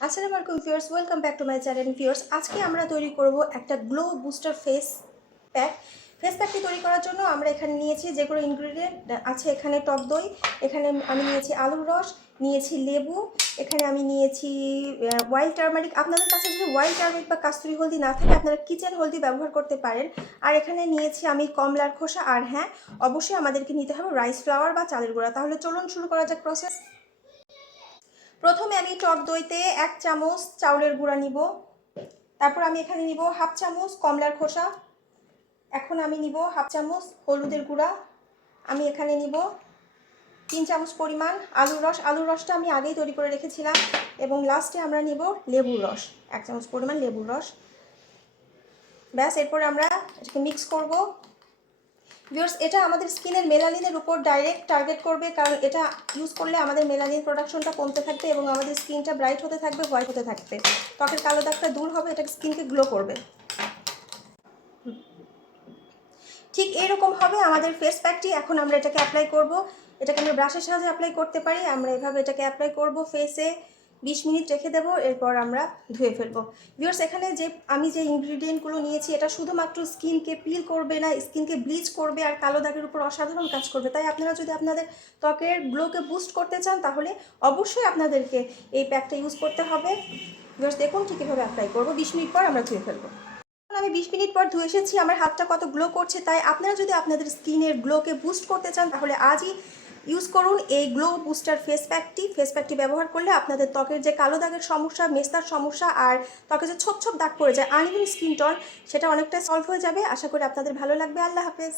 আসসালামু আলাইকুম viewers, welcome back to my channel. Viewers, আজকে আমরা তৈরি করব একটা glow booster face pack. Face প্যাকটি তৈরি করার জন্য আমরা এখানে নিয়েছি যেগুলো ইনগ্রিডিয়েন্ট আছে এখানে টক দই, এখানে আমি নিয়েছি আলুর রস, নিয়েছি লেবু, এখানে আমি নিয়েছি ওয়াইল্ড টার্মারিক আপনাদের কাছে যদি ওয়াইল্ড টার্মারিক বা কাস্তুরি হলদি না থাকে, আপনারা কিচেন হলদি ব্যবহার করতে পারেন। আর এখানে নিয়েছি আমি কমলার খোসা। আর হ্যাঁ অবশ্যই আমাদেরকে নিতে হবে রাইস ফ্লাওয়ার বা চালের গুঁড়া। তাহলে চলুন শুরু করা যাক প্রসেস প্রথমে আমি টক দইতে এক চামচ চাউলের গুঁড়া নিব। তারপর আমি এখানে নিব হাফ চামচ কমলার খোসা। এখন আমি নিব হাফ চামচ হলুদের গুঁড়া। আমি এখানে নিব তিন চামচ পরিমাণ আলুর রস। আলুর রসটা আমি আগেই তৈরি করে রেখেছিলাম এবং লাস্টে আমরা নিব লেবুর রস, এক চামচ পরিমাণ লেবুর রস। ব্যাস, এরপরে আমরা এটাকে মিক্স করব। ভিউয়ার্স এটা আমাদের স্কিনের মেলানিনের উপর ডাইরেক্ট টার্গেট করবে, কারণ এটা ইউজ করলে আমাদের মেলানিন প্রোডাকশনটা কমতে থাকবে এবং আমাদের স্কিনটা ব্রাইট হতে থাকবে হোয়াইট হতে থাকবে। ত্বকের কালো দাগটা দূর হবে এটা স্কিনকে গ্লো করবে। ঠিক এরকম হবে আমাদের ফেস প্যাকটি এখন আমরা এটাকে অ্যাপ্লাই করব। এটাকে আমরা ব্রাশের সাহায্যে অ্যাপ্লাই করতে পারি, আমরা এভাবে এটাকে অ্যাপ্লাই করব ফেসে বিশ মিনিট রেখে দেবো, এরপর আমরা ধুয়ে ফেলব। ভিউয়ার্স এখানে যে আমি যে ইনগ্রিডিয়েন্টগুলো নিয়েছি, এটা শুধুমাত্র স্কিনকে পিল করবে না স্কিনকে ব্লিচ করবে আর কালো দাগের উপর অসাধারণ কাজ করবে। তাই আপনারা যদি আপনাদের ত্বকের গ্লোকে বুস্ট করতে চান, তাহলে অবশ্যই আপনাদেরকে এই প্যাকটা ইউজ করতে হবে। ভিউয়ার্স দেখুন ঠিক কীভাবে অ্যাপ্লাই করব। বিশ মিনিট পর আমরা ধুয়ে ফেলব। আমি বিশ মিনিট পর ধুয়ে এসেছি, আমার হাতটা কত গ্লো করছে, তাই আপনারা যদি আপনাদের স্কিনের গ্লোকে বুস্ট করতে চান, তাহলে আজই ইউজ করুন এই গ্লো বুস্টার ফেস প্যাকটি ফেস প্যাকটি ব্যবহার করলে আপনাদের ত্বকের যে কালো দাগের সমস্যা, মেস্তার সমস্যা আর ত্বকে যে ছোপ ছোপ দাগ পড়ে যায় আনইভেন স্কিন টন সেটা অনেকটা সলভ হয়ে যাবে। আশা করি আপনাদের ভালো লাগবে। আল্লাহ হাফেজ।